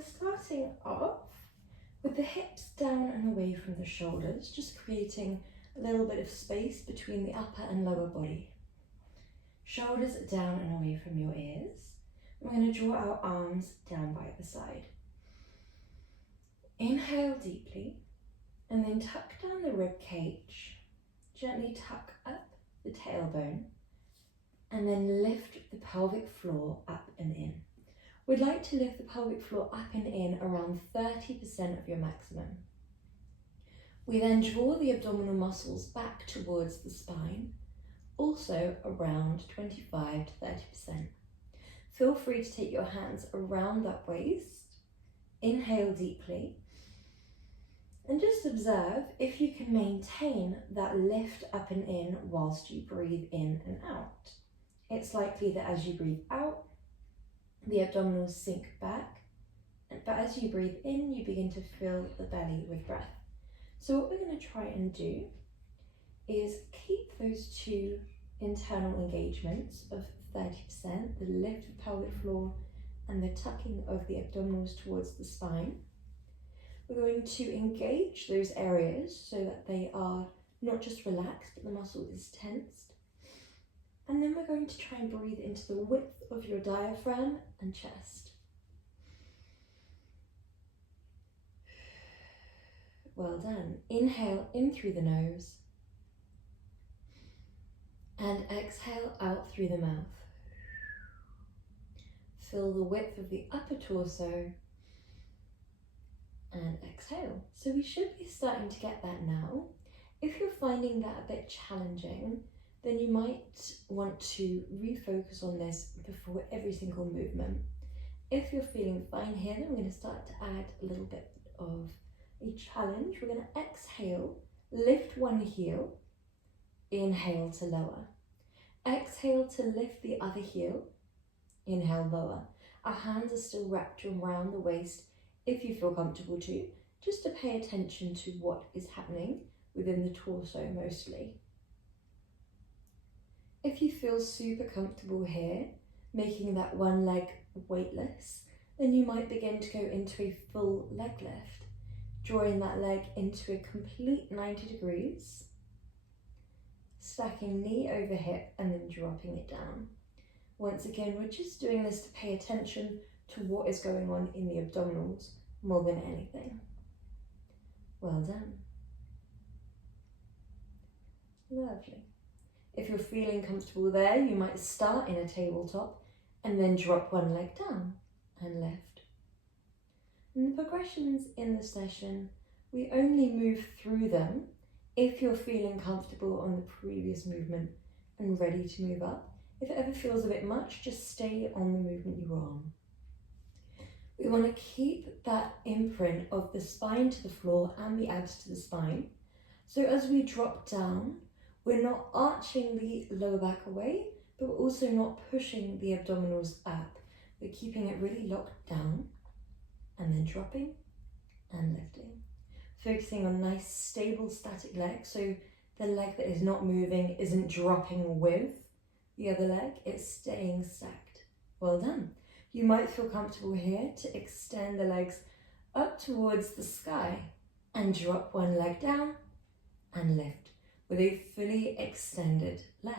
we're starting off with the hips down and away from the shoulders, just creating a little bit of space between the upper and lower body. Shoulders down and away from your ears. We're going to draw our arms down by the side. Inhale deeply and then tuck down the rib cage. Gently tuck up the tailbone and then lift the pelvic floor up and in. We'd like to lift the pelvic floor up and in around 30% of your maximum. We then draw the abdominal muscles back towards the spine, also around 25 to 30%. Feel free to take your hands around that waist. Inhale deeply. And just observe if you can maintain that lift up and in whilst you breathe in and out. It's likely that as you breathe out, the abdominals sink back, but as you breathe in, you begin to fill the belly with breath. So what we're going to try and do is keep those two internal engagements of 30%, the lift of pelvic floor and the tucking of the abdominals towards the spine. We're going to engage those areas so that they are not just relaxed, but the muscle is tensed. And then we're going to try and breathe into the width of your diaphragm and chest. Well done. Inhale in through the nose and exhale out through the mouth. Fill the width of the upper torso and exhale. So we should be starting to get that now. If you're finding that a bit challenging, then you might want to refocus on this before every single movement. If you're feeling fine here, then we're going to start to add a little bit of a challenge. We're going to exhale, lift one heel, inhale to lower. Exhale to lift the other heel, inhale, lower. Our hands are still wrapped around the waist if you feel comfortable to, just to pay attention to what is happening within the torso mostly. If you feel super comfortable here, making that one leg weightless, then you might begin to go into a full leg lift, drawing that leg into a complete 90 degrees, stacking knee over hip and then dropping it down. Once again, we're just doing this to pay attention to what is going on in the abdominals more than anything. Well done. Lovely. If you're feeling comfortable there, you might start in a tabletop and then drop one leg down and lift. And the progressions in the session, we only move through them if you're feeling comfortable on the previous movement and ready to move up. If it ever feels a bit much, just stay on the movement you were on. We want to keep that imprint of the spine to the floor and the abs to the spine. So as we drop down, we're not arching the lower back away, but we're also not pushing the abdominals up. We're keeping it really locked down and then dropping and lifting. Focusing on nice, stable, static legs. So the leg that is not moving isn't dropping with the other leg, it's staying stacked. Well done. You might feel comfortable here to extend the legs up towards the sky and drop one leg down and lift with a fully extended leg.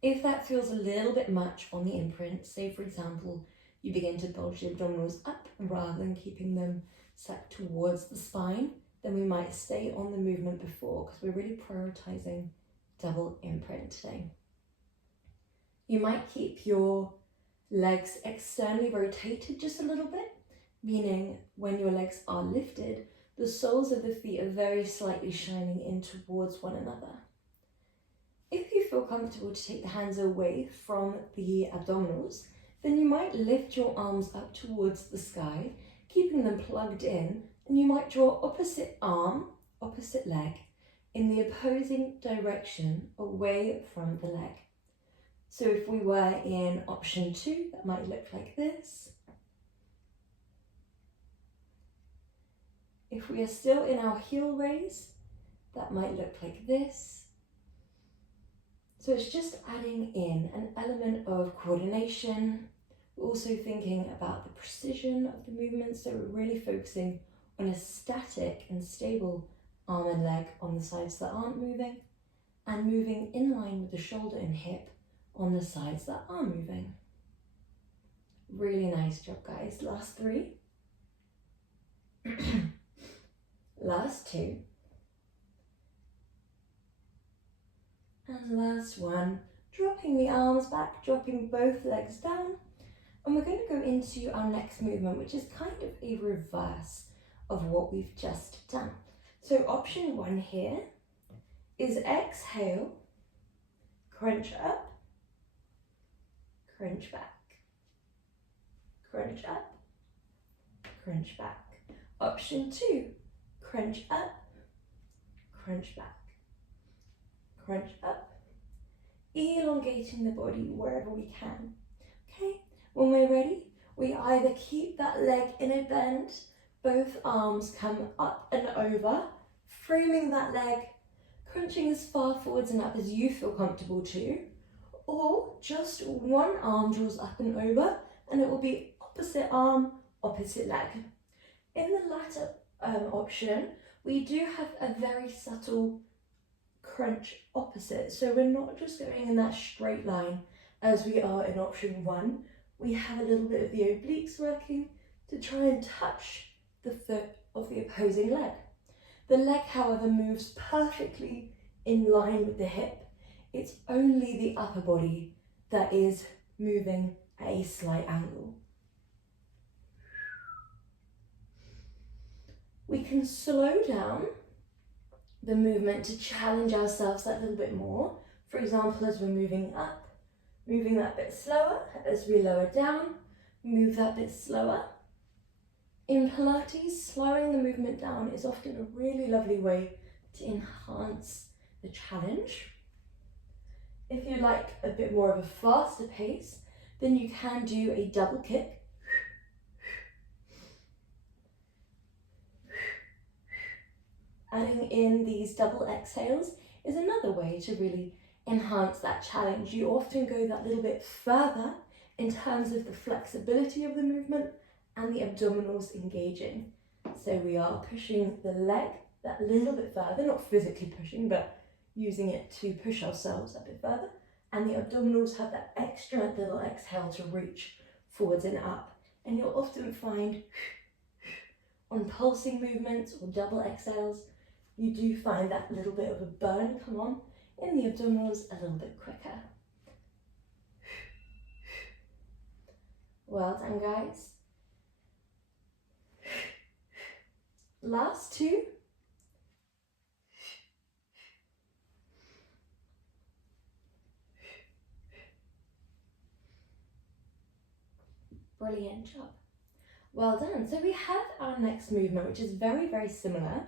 If that feels a little bit much on the imprint, say for example, you begin to bulge the abdominals up rather than keeping them set towards the spine, then we might stay on the movement before because we're really prioritizing double imprint today. You might keep your legs externally rotated just a little bit, meaning when your legs are lifted, the soles of the feet are very slightly shining in towards one another. If you feel comfortable to take the hands away from the abdominals, then you might lift your arms up towards the sky, keeping them plugged in, and you might draw opposite arm, opposite leg, in the opposing direction away from the leg. So if we were in option 2, that might look like this. If we are still in our heel raise, that might look like this. So it's just adding in an element of coordination, We're also thinking about the precision of the movement, so we're really focusing on a static and stable arm and leg on the sides that aren't moving, and moving in line with the shoulder and hip on the sides that are moving. Really nice job, guys. Last 3. Last 2. And last 1. Dropping the arms back, dropping both legs down. And we're going to go into our next movement, which is kind of a reverse of what we've just done. So option 1 here is exhale, crunch up, crunch back, crunch up, crunch back. Option 2, crunch up, crunch back, crunch up, elongating the body wherever we can. Okay, when we're ready, we either keep that leg in a bend, both arms come up and over, framing that leg, crunching as far forwards and up as you feel comfortable to, or just one arm draws up and over and it will be opposite arm, opposite leg. In the latter option, we do have a very subtle crunch opposite, so we're not just going in that straight line as we are in option 1. We have a little bit of the obliques working to try and touch the foot of the opposing leg. The leg, however, moves perfectly in line with the hip. It's only the upper body that is moving at a slight angle. We can slow down the movement to challenge ourselves that little bit more. For example, as we're moving up, moving that bit slower. As we lower down, move that bit slower. In Pilates, slowing the movement down is often a really lovely way to enhance the challenge. If you like a bit more of a faster pace, then you can do a double kick. Adding in these double exhales is another way to really enhance that challenge. You often go that little bit further in terms of the flexibility of the movement and the abdominals engaging. So we are pushing the leg that little bit further, not physically pushing, but using it to push ourselves a bit further. And the abdominals have that extra little exhale to reach forwards and up. And you'll often find on pulsing movements or double exhales, you do find that little bit of a burn come on in the abdominals a little bit quicker. Well done, guys. Last 2. Brilliant job. Well done. So we have our next movement, which is very, very similar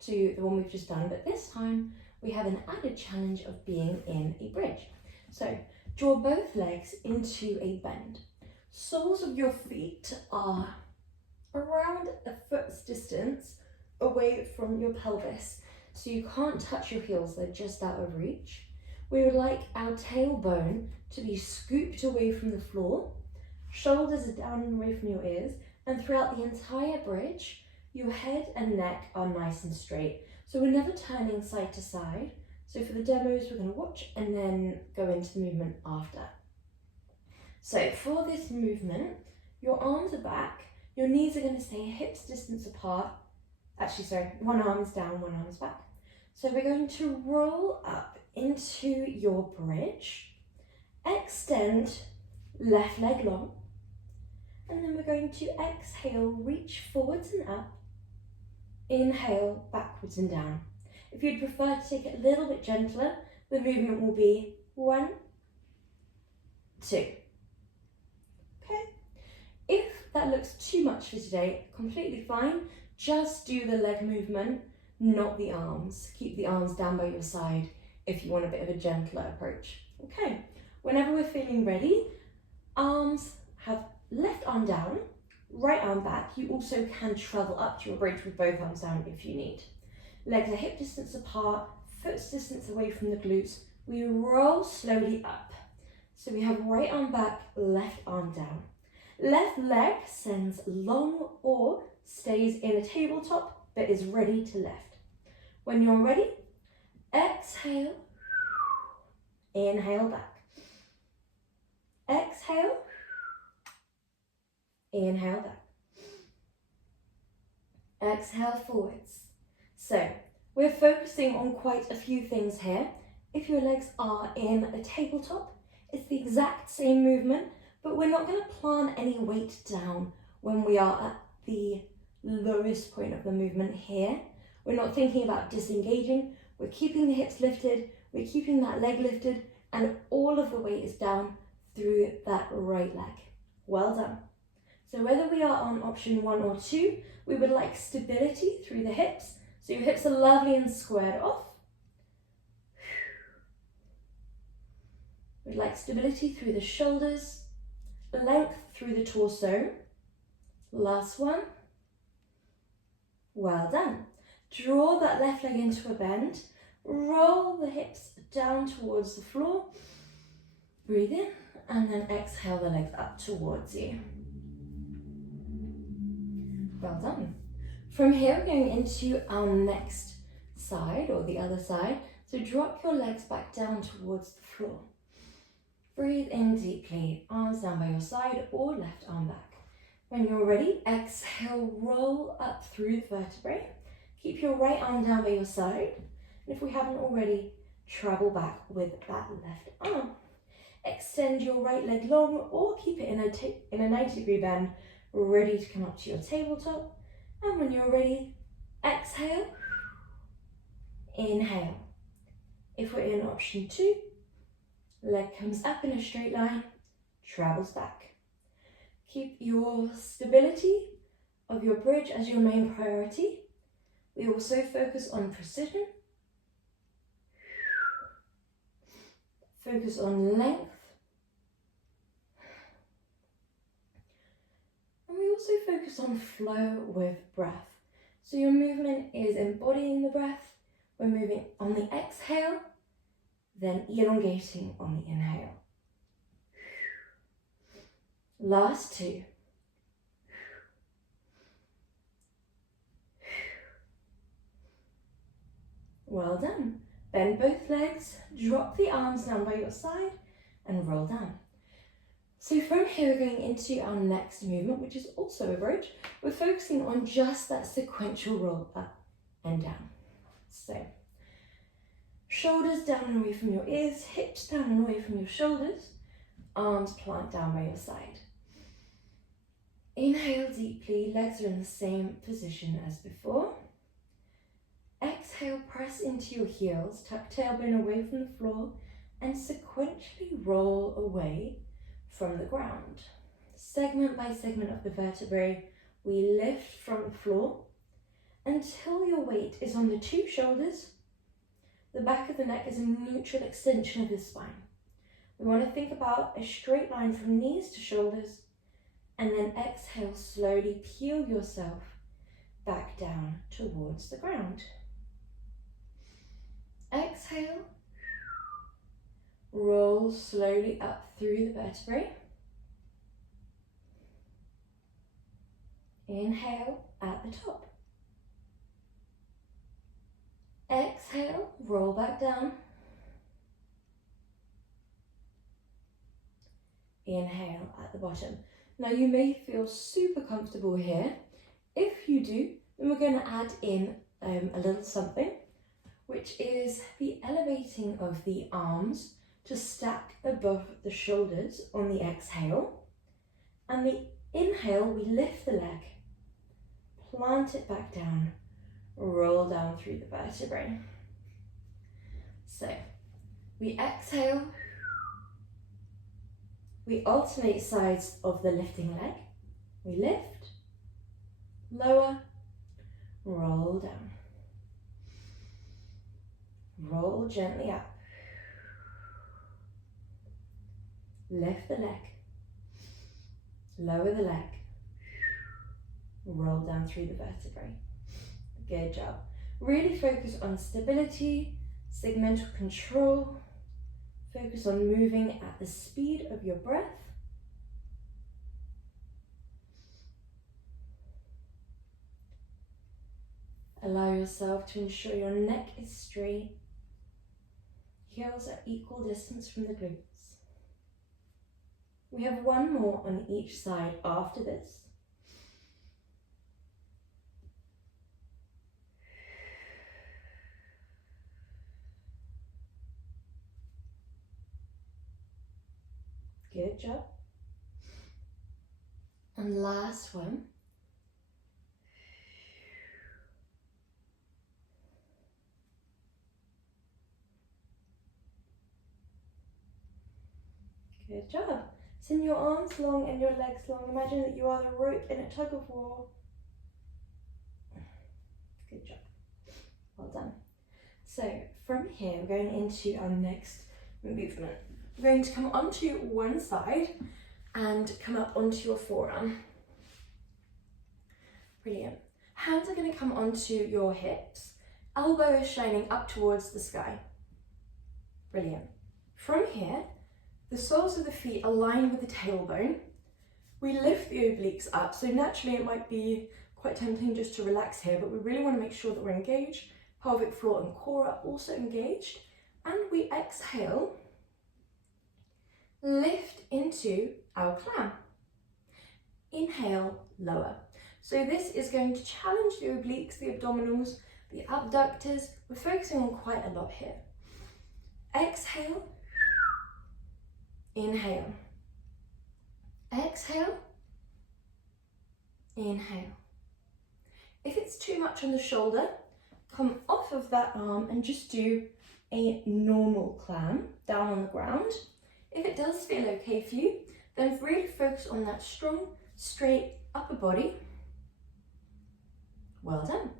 to the one we've just done, but this time we have an added challenge of being in a bridge. So draw both legs into a bend. Soles of your feet are around a foot's distance away from your pelvis, so you can't touch your heels, they're just out of reach. We would like our tailbone to be scooped away from the floor, shoulders are down and away from your ears, and throughout the entire bridge, your head and neck are nice and straight. So we're never turning side to side. So for the demos, we're going to watch and then go into the movement after. So for this movement, your arms are back, your knees are going to stay hips distance apart. Actually, sorry, one arm is down, one arm is back. So we're going to roll up into your bridge, extend left leg long, and then we're going to exhale, reach forwards and up, inhale, backwards and down. If you'd prefer to take it a little bit gentler, the movement will be 1, 2. Okay? If that looks too much for today, completely fine. Just do the leg movement, not the arms. Keep the arms down by your side if you want a bit of a gentler approach. Okay, whenever we're feeling ready, arms have left arm down, right arm back. You also can travel up to your bridge with both arms down if you need. Legs are hip distance apart, foot's distance away from the glutes. We roll slowly up. So we have right arm back, left arm down. Left leg sends long or stays in a tabletop but is ready to lift. When you're ready, exhale, inhale back. Exhale, inhale back. Exhale forwards. So we're focusing on quite a few things here. If your legs are in a tabletop, it's the exact same movement, but we're not going to plant any weight down when we are at the lowest point of the movement here. We're not thinking about disengaging. We're keeping the hips lifted. We're keeping that leg lifted, and all of the weight is down through that right leg. Well done. So whether we are on option 1 or 2, we would like stability through the hips. So your hips are lovely and squared off. We'd like stability through the shoulders, length through the torso. Last one. Well done. Draw that left leg into a bend. Roll the hips down towards the floor. Breathe in and then exhale the legs up towards you. Well done. From here, we're going into our next side or the other side. So drop your legs back down towards the floor. Breathe in deeply, arms down by your side or left arm back. When you're ready, exhale, roll up through the vertebrae. Keep your right arm down by your side. And if we haven't already, travel back with that left arm. Extend your right leg long or keep it in a 90-degree bend, ready to come up to your tabletop. And when you're ready, exhale, inhale. If we're in option 2, leg comes up in a straight line, travels back. Keep your stability of your bridge as your main priority. We also focus on precision. Focus on length. And we also focus on flow with breath. So your movement is embodying the breath. We're moving on the exhale, then elongating on the inhale. Last 2. Well done. Bend both legs, drop the arms down by your side and roll down. So from here we're going into our next movement, which is also a bridge. We're focusing on just that sequential roll up and down. So shoulders down and away from your ears, hips down and away from your shoulders, arms plant down by your side. Inhale deeply, legs are in the same position as before. Exhale, press into your heels, tuck tailbone away from the floor and sequentially roll away from the ground. Segment by segment of the vertebrae, we lift from the floor until your weight is on the 2 shoulders. The back of the neck is a neutral extension of the spine. We want to think about a straight line from knees to shoulders, and then exhale, slowly peel yourself back down towards the ground. Exhale, roll slowly up through the vertebrae. Inhale at the top. Exhale, roll back down. Inhale at the bottom. Now you may feel super comfortable here. If you do, then we're going to add in a little something, which is the elevating of the arms to stack above the shoulders on the exhale. And the inhale, we lift the leg, plant it back down, roll down through the vertebrae. So we exhale, we alternate sides of the lifting leg. We lift, lower, roll down. Roll gently up. Lift the leg. Lower the leg. Roll down through the vertebrae. Good job. Really focus on stability, segmental control. Focus on moving at the speed of your breath. Allow yourself to ensure your neck is straight, heels at equal distance from the glutes. We have one more on each side after this. Good job. And last one. Good job. Send your arms long and your legs long. Imagine that you are the rope in a tug of war. Good job. Well done. So from here, we're going into our next movement. We're going to come onto one side and come up onto your forearm. Brilliant. Hands are going to come onto your hips. Elbow is shining up towards the sky. Brilliant. From here, the soles of the feet align with the tailbone. We lift the obliques up, so naturally it might be quite tempting just to relax here, but we really want to make sure that we're engaged. Pelvic floor and core are also engaged. And we exhale, lift into our clam. Inhale, lower. So this is going to challenge the obliques, the abdominals, the abductors. We're focusing on quite a lot here. Exhale, inhale, exhale, inhale. If it's too much on the shoulder, come off of that arm and just do a normal clam down on the ground. If it does feel okay for you, then really focus on that strong, straight upper body. Well done.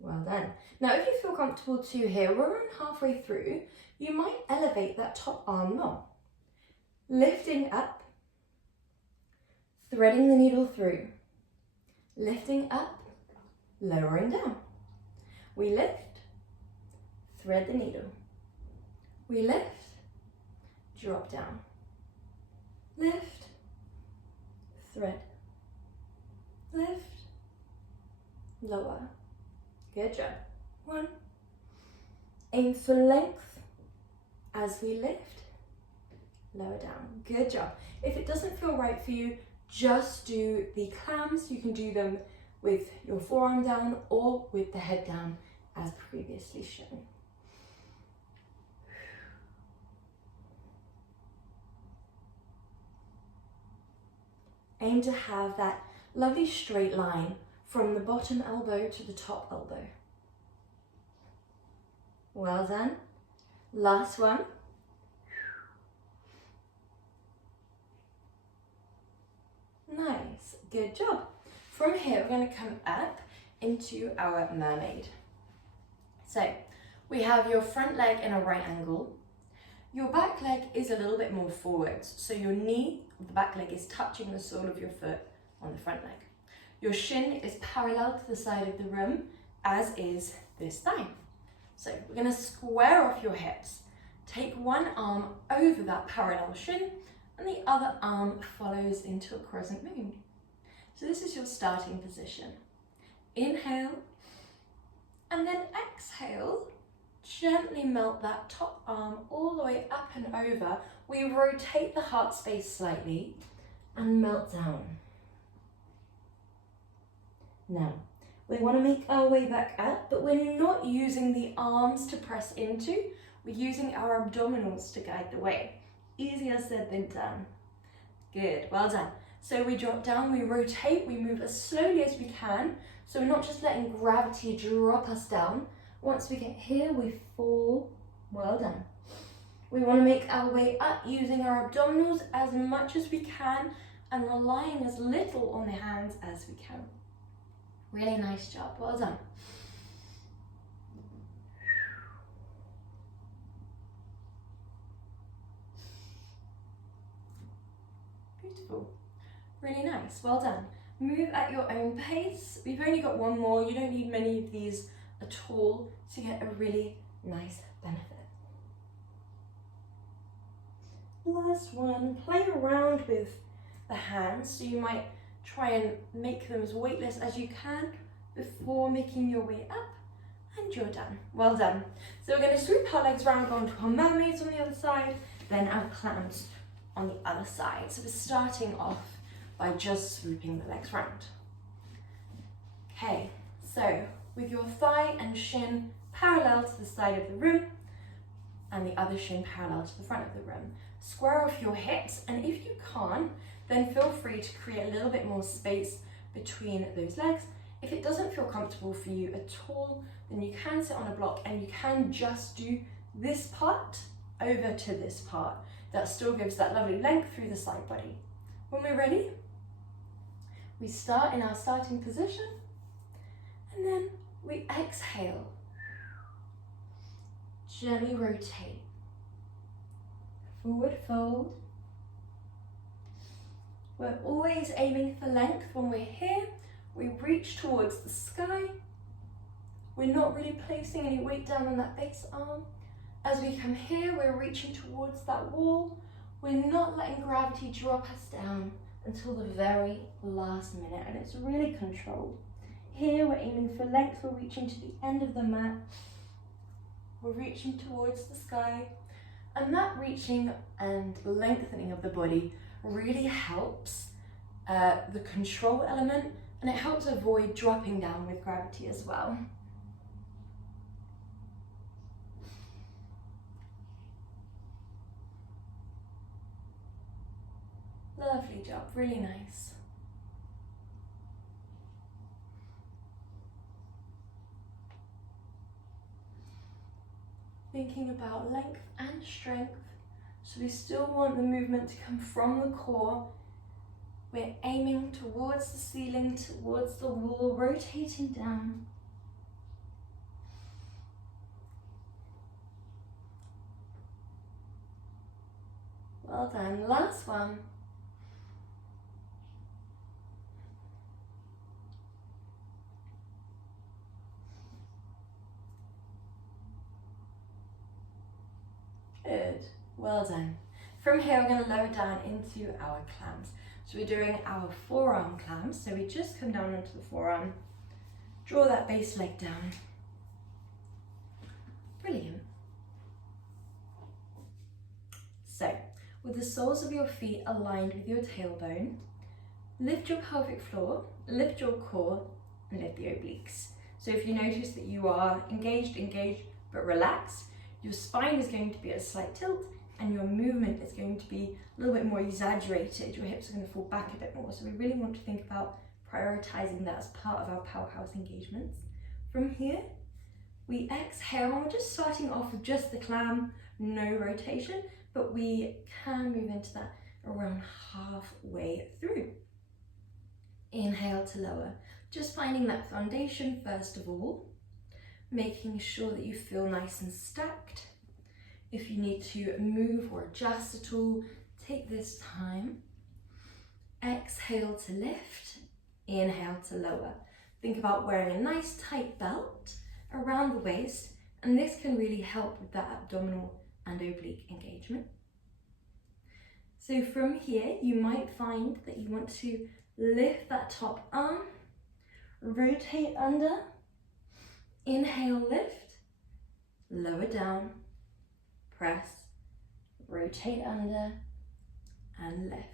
Well done. Now, if you feel comfortable too here, we're around halfway through, you might elevate that top arm long. Lifting up, threading the needle through. Lifting up, lowering down. We lift, thread the needle. We lift, drop down. Lift, thread. Lift, lower. Good job. One. Aim for length as we lift, lower down. Good job. If it doesn't feel right for you, just do the clams. You can do them with your forearm down or with the head down as previously shown. Aim to have that lovely straight line from the bottom elbow to the top elbow. Well done. Last one. Nice, good job. From here, we're going to come up into our mermaid. So we have your front leg in a right angle. Your back leg is a little bit more forwards. So your knee, the back leg is touching the sole of your foot on the front leg. Your shin is parallel to the side of the room, as is this thigh. So we're going to square off your hips. Take one arm over that parallel shin, and the other arm follows into a crescent moon. So this is your starting position. Inhale, and then exhale. Gently melt that top arm all the way up and over. We rotate the heart space slightly and melt down. Now, we want to make our way back up, but we're not using the arms to press into. We're using our abdominals to guide the way. Easier said than done. Good, well done. So we drop down, we rotate, we move as slowly as we can. So we're not just letting gravity drop us down. Once we get here, we fall. Well done. We want to make our way up using our abdominals as much as we can and relying as little on the hands as we can. Really nice job, well done. Beautiful, really nice, well done. Move at your own pace. We've only got one more. You don't need many of these at all to get a really nice benefit. Last one, play around with the hands. So you might try and make them as weightless as you can before making your way up, and you're done. Well done. So we're going to sweep our legs around, go onto our mermaids on the other side, then our clams on the other side. So we're starting off by just sweeping the legs round. Okay, so with your thigh and shin parallel to the side of the room and the other shin parallel to the front of the room, square off your hips, and if you can't, then feel free to create a little bit more space between those legs. If it doesn't feel comfortable for you at all, then you can sit on a block and you can just do this part over to this part. That still gives that lovely length through the side body. When we're ready, we start in our starting position, and then we exhale. Gently rotate. Forward fold. We're always aiming for length when we're here. We reach towards the sky. We're not really placing any weight down on that base arm. As we come here, we're reaching towards that wall. We're not letting gravity drop us down until the very last minute, and it's really controlled. Here, we're aiming for length. We're reaching to the end of the mat. We're reaching towards the sky, and that reaching and lengthening of the body really helps the control element, and it helps avoid dropping down with gravity as well. Lovely job, really nice. Thinking about length and strength, so we still want the movement to come from the core. We're aiming towards the ceiling, towards the wall, rotating down. Well done, last one. Good, well done. From here, we're going to lower down into our clams. So we're doing our forearm clams. So we just come down onto the forearm, draw that base leg down. Brilliant. So, with the soles of your feet aligned with your tailbone, lift your pelvic floor, lift your core, and lift the obliques. So if you notice that you are engaged, but relaxed, your spine is going to be at a slight tilt, and your movement is going to be a little bit more exaggerated. Your hips are going to fall back a bit more. So we really want to think about prioritizing that as part of our powerhouse engagements. From here, we exhale, and we're just starting off with just the clam, no rotation, but we can move into that around halfway through. Inhale to lower, just finding that foundation first of all, making sure that you feel nice and stacked. If you need to move or adjust at all, take this time. Exhale to lift, inhale to lower. Think about wearing a nice tight belt around the waist, and this can really help with that abdominal and oblique engagement. So from here, you might find that you want to lift that top arm, rotate under, inhale, lift, lower down, press, rotate under, and lift.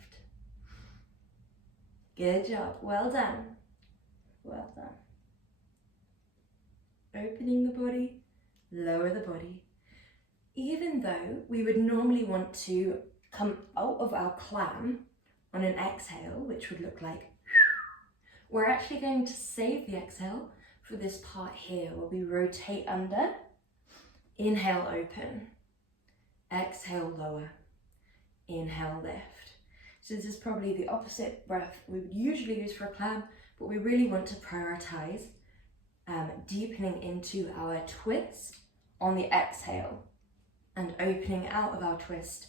Good job, well done, well done. Opening the body, lower the body. Even though we would normally want to come out of our clam on an exhale, which would look like, we're actually going to save the exhale for this part here where we rotate under, inhale, open, exhale, lower, inhale, lift. So this is probably the opposite breath we would usually use for a clam, but we really want to prioritize deepening into our twist on the exhale and opening out of our twist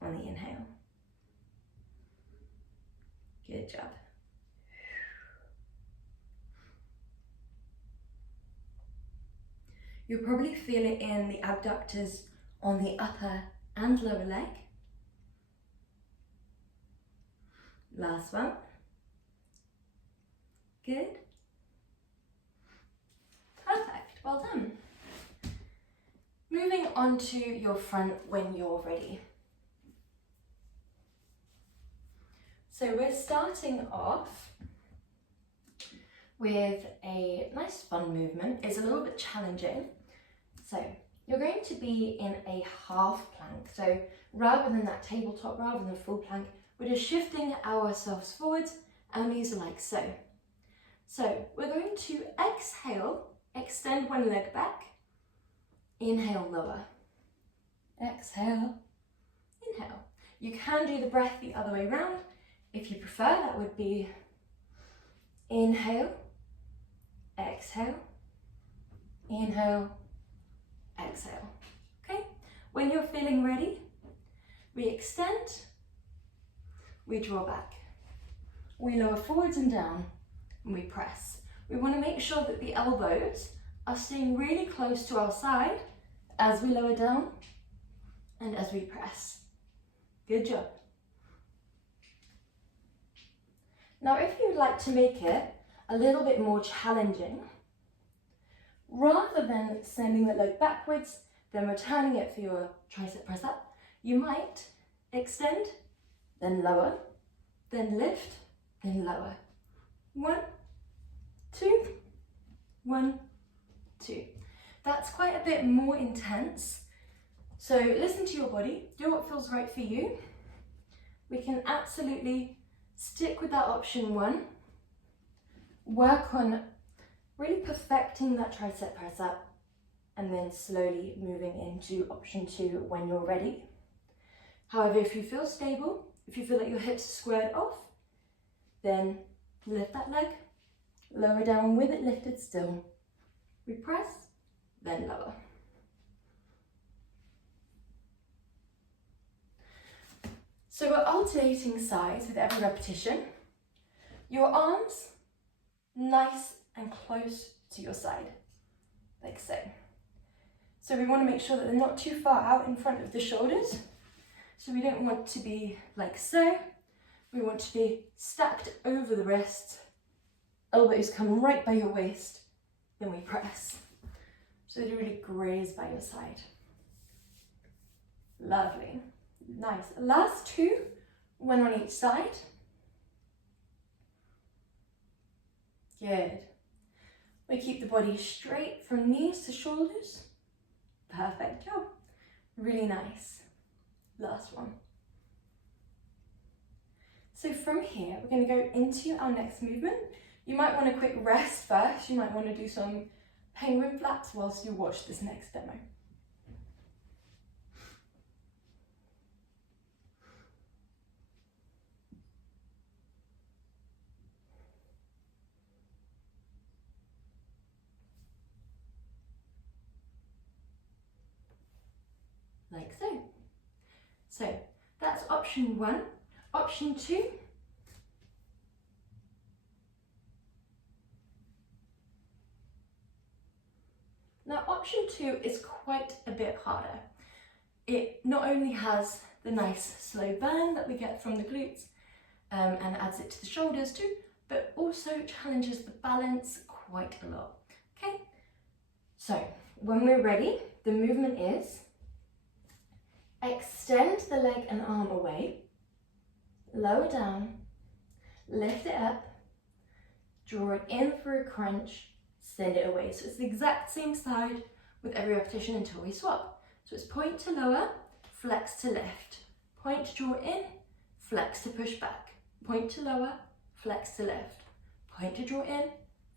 on the inhale. Good job. You'll probably feel it in the abductors on the upper and lower leg. Last one. Good. Perfect, well done. Moving on to your front when you're ready. So we're starting off with a nice fun movement. It's a little bit challenging. So you're going to be in a half plank. So rather than that tabletop, rather than full plank, we're just shifting ourselves forwards, and knees are like so. So we're going to exhale, extend one leg back, inhale, lower. Exhale, inhale. You can do the breath the other way around. If you prefer, that would be inhale, exhale, inhale, exhale. Okay? When you're feeling ready, we extend, we draw back. We lower forwards and down, and we press. We want to make sure that the elbows are staying really close to our side as we lower down and as we press. Good job. Now, if you'd like to make it a little bit more challenging, rather than sending the leg backwards, then returning it for your tricep press up, you might extend, then lower, then lift, then lower. 1, 2, 1, 2. That's quite a bit more intense. So listen to your body, do what feels right for you. We can absolutely stick with that option 1. Work on really perfecting that tricep press up, and then slowly moving into option 2 when you're ready. However, if you feel stable, if you feel like your hips are squared off, then lift that leg, lower down with it lifted still. We press, then lower. So we're alternating sides with every repetition. Your arms nice and close to your side, like so. So we want to make sure that they're not too far out in front of the shoulders. So we don't want to be like so. We want to be stacked over the wrists, elbows come right by your waist, then we press. So they really graze by your side. Lovely. Nice. Last 2, 1 on each side. Good. We keep the body straight from knees to shoulders. Perfect job. Really nice. Last one. So from here, we're going to go into our next movement. You might want a quick rest first. You might want to do some penguin flaps whilst you watch this next demo. Like so. So that's option 1. Option 2. Now option 2 is quite a bit harder. It not only has the nice slow burn that we get from the glutes and adds it to the shoulders too, but also challenges the balance quite a lot. Okay, so when we're ready, the movement is extend the leg and arm away, lower down, lift it up, draw it in for a crunch, send it away. So it's the exact same side with every repetition until we swap. So it's point to lower, flex to lift, point to draw in, flex to push back, point to lower, flex to lift, point to draw in,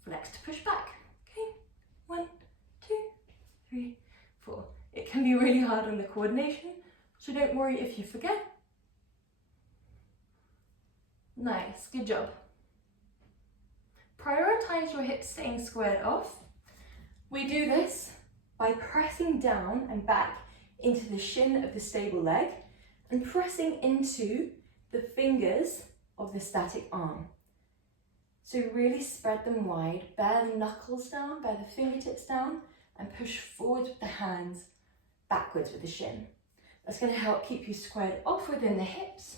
flex to push back. Okay, 1, 2, 3, 4. It can be really hard on the coordination, so don't worry if you forget. Nice, good job. Prioritize your hips staying squared off. We do this by pressing down and back into the shin of the stable leg and pressing into the fingers of the static arm. So really spread them wide, bear the knuckles down, bear the fingertips down, and push forward with the hands, backwards with the shin. That's going to help keep you squared off within the hips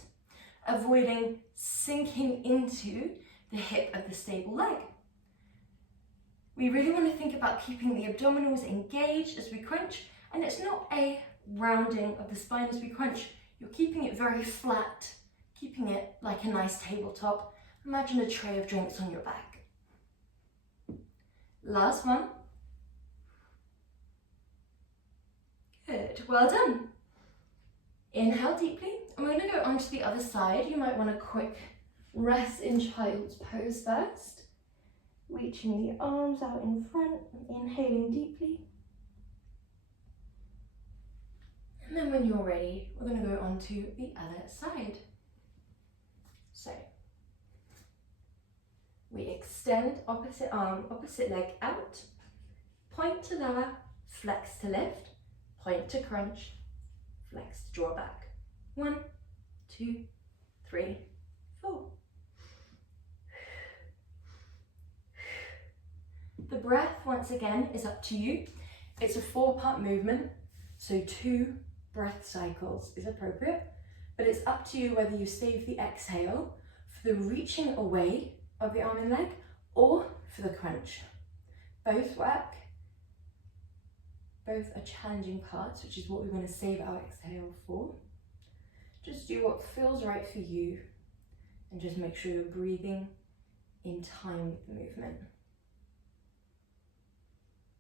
avoiding sinking into the hip of the stable leg. We really want to think about keeping the abdominals engaged as we crunch, and it's not a rounding of the spine as we crunch. You're keeping it very flat, keeping it like a nice tabletop. Imagine a tray of drinks on your back. Last one. Good, well done. Inhale deeply, and we're going to go onto the other side. You might want a quick rest in child's pose first. Reaching the arms out in front, inhaling deeply. And then when you're ready, we're going to go on to the other side. So, we extend opposite arm, opposite leg out, point to lower, flex to lift, point to crunch, flex to draw back. 1, 2, 3, 4. The breath, once again, is up to you. It's a 4-part movement, so 2 breath cycles is appropriate, but it's up to you whether you save the exhale for the reaching away of the arm and leg or for the crunch. Both work. Both are challenging parts, which is what we're going to save our exhale for. Just do what feels right for you and just make sure you're breathing in time with the movement.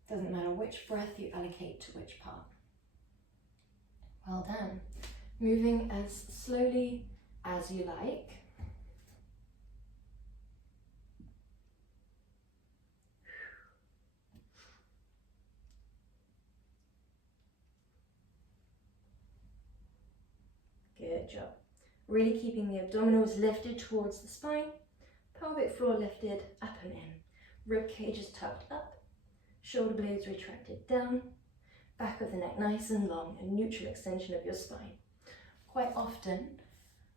Doesn't matter which breath you allocate to which part. Well done. Moving as slowly as you like. Good job. Really keeping the abdominals lifted towards the spine, pelvic floor lifted up and in, rib cage is tucked up, shoulder blades retracted down, back of the neck nice and long, and neutral extension of your spine. Quite often,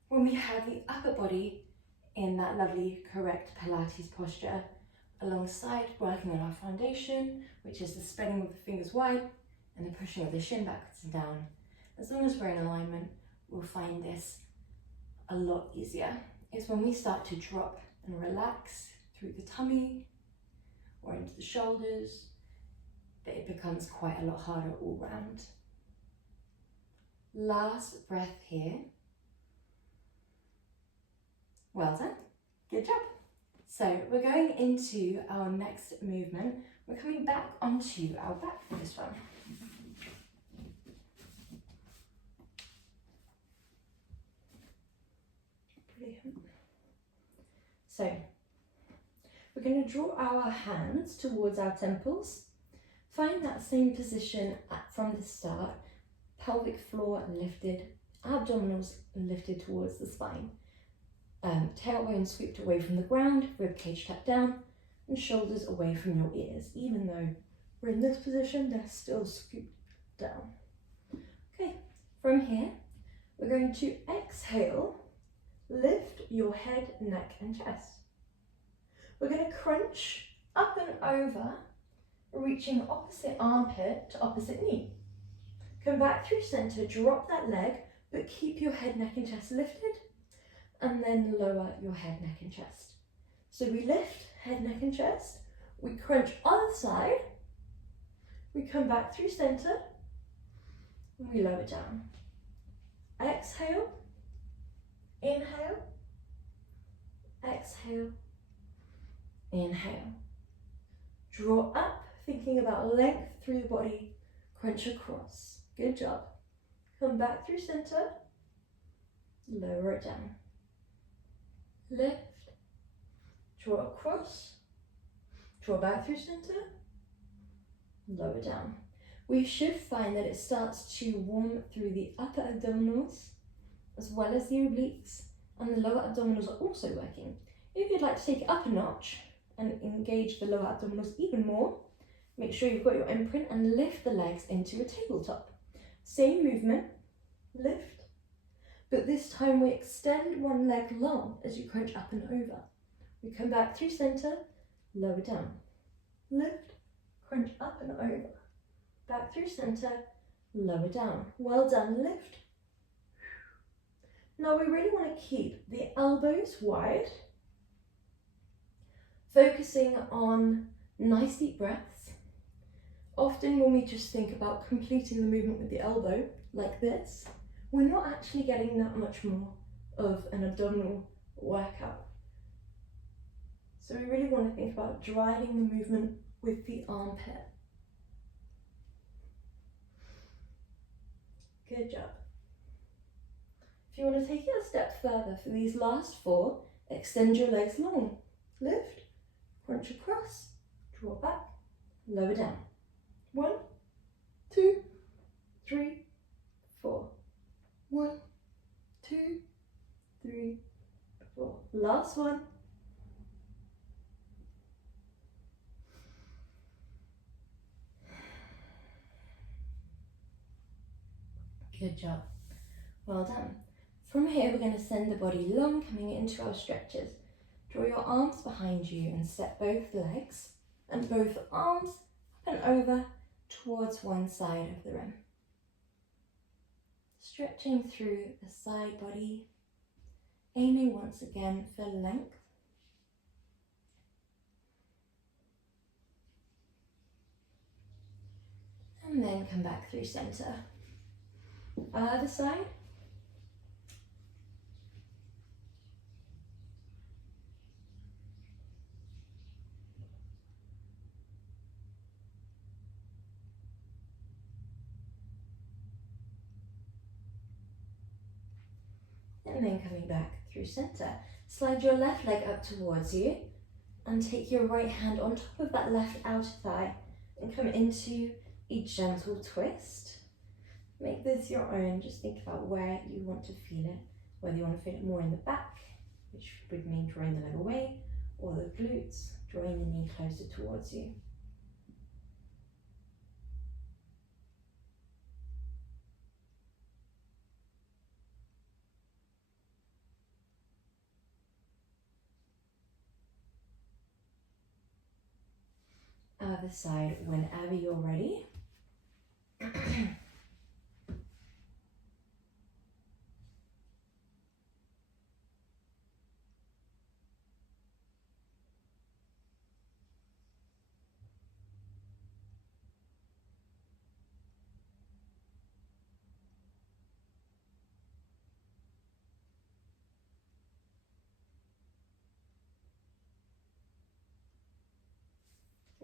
when we have the upper body in that lovely, correct Pilates posture, alongside working on our foundation, which is the spreading of the fingers wide and the pushing of the shin backwards and down, as long as we're in alignment, we'll find this a lot easier. It's when we start to drop and relax through the tummy or into the shoulders that it becomes quite a lot harder all round. Last breath here. Well done, good job. So we're going into our next movement. We're coming back onto our back for this one. Brilliant. So we're going to draw our hands towards our temples. Find that same position from the start. Pelvic floor lifted, abdominals lifted towards the spine. Tailbone scooped away from the ground, rib cage tucked down, and shoulders away from your ears. Even though we're in this position, they're still scooped down. Okay, from here, we're going to exhale, lift your head, neck, and chest. We're going to crunch up and over, reaching opposite armpit to opposite knee. Come back through center, drop that leg, but keep your head, neck, and chest lifted, and then lower your head, neck, and chest. So we lift head, neck, and chest, we crunch other side, we come back through center, and we lower down. Exhale, inhale, exhale, inhale. Draw up, thinking about length through the body, crunch across. Good job. Come back through center, lower it down. Lift, draw across, draw back through center, lower down. We should find that it starts to warm through the upper abdominals as well as the obliques, and the lower abdominals are also working. If you'd like to take it up a notch and engage the lower abdominals even more, make sure you've got your imprint and lift the legs into a tabletop. Same movement, lift, but this time we extend one leg long as you crunch up and over. We come back through center, lower down, lift, crunch up and over, back through center, lower down. Well done, lift. Now we really want to keep the elbows wide, focusing on nice deep breaths. Often when we just think about completing the movement with the elbow, like this, we're not actually getting that much more of an abdominal workout. So we really want to think about driving the movement with the armpit. Good job. If you want to take it a step further for these last 4, extend your legs long. Lift, crunch across, draw back, lower down. 1, 2, 3, 4. 1, 2, 3, 4. Last one. Good job. Well done. From here, we're going to send the body long, coming into our stretches. Draw your arms behind you and step both legs and both arms up and over towards one side of the rim. Stretching through the side body, aiming once again for length. And then come back through center. Other side. And then coming back through center. Slide your left leg up towards you and take your right hand on top of that left outer thigh and come into a gentle twist. Make this your own. Just think about where you want to feel it, whether you want to feel it more in the back, which would mean drawing the leg away, or the glutes, drawing the knee closer towards you. Other side whenever you're ready.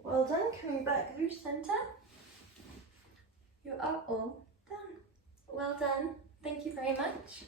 Well done, coming back through center. You are all done. Well done, thank you very much.